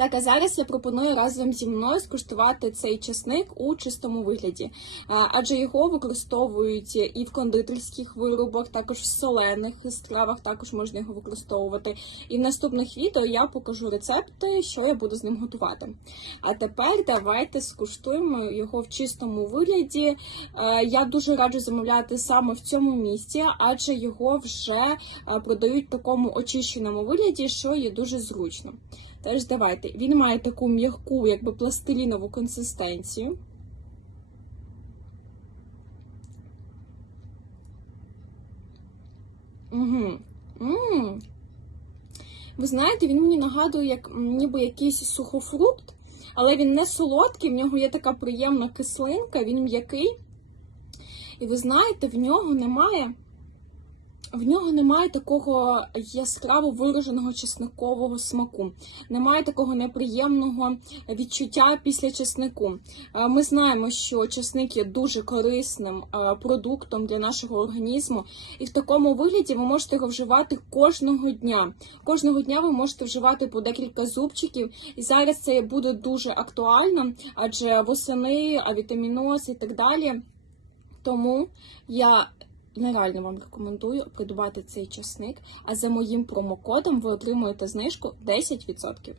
Так, а зараз я пропоную разом зі мною скуштувати цей чесник у чистому вигляді, адже його використовують і в кондитерських виробах, також в солених стравах також можна його використовувати. І в наступних відео я покажу рецепти, що я буду з ним готувати. А тепер давайте скуштуємо його в чистому вигляді. Е, Я дуже раджу замовляти саме в цьому місці, адже його вже е, продають в такому очищеному вигляді, що є дуже зручно. Теж давайте. Він має таку м'яку, якби пластилінову консистенцію. Угу. м Ви знаєте, він мені нагадує, як ніби якийсь сухофрукт, але він не солодкий, в нього є така приємна кислинка, він м'який. І ви знаєте, в нього немає. В нього немає такого яскраво вираженого чесникового смаку, немає такого неприємного відчуття після чеснику. Е, Ми знаємо, що чесник є дуже корисним е, продуктом для нашого організму, і в такому вигляді ви можете його вживати кожного дня. Кожного дня ви можете вживати по декілька зубчиків, і зараз це буде дуже актуально, адже восени, авітаміноз і так далі. Тому я нереально вам рекомендую придбати цей часник, а за моїм промокодом ви отримуєте знижку 10%.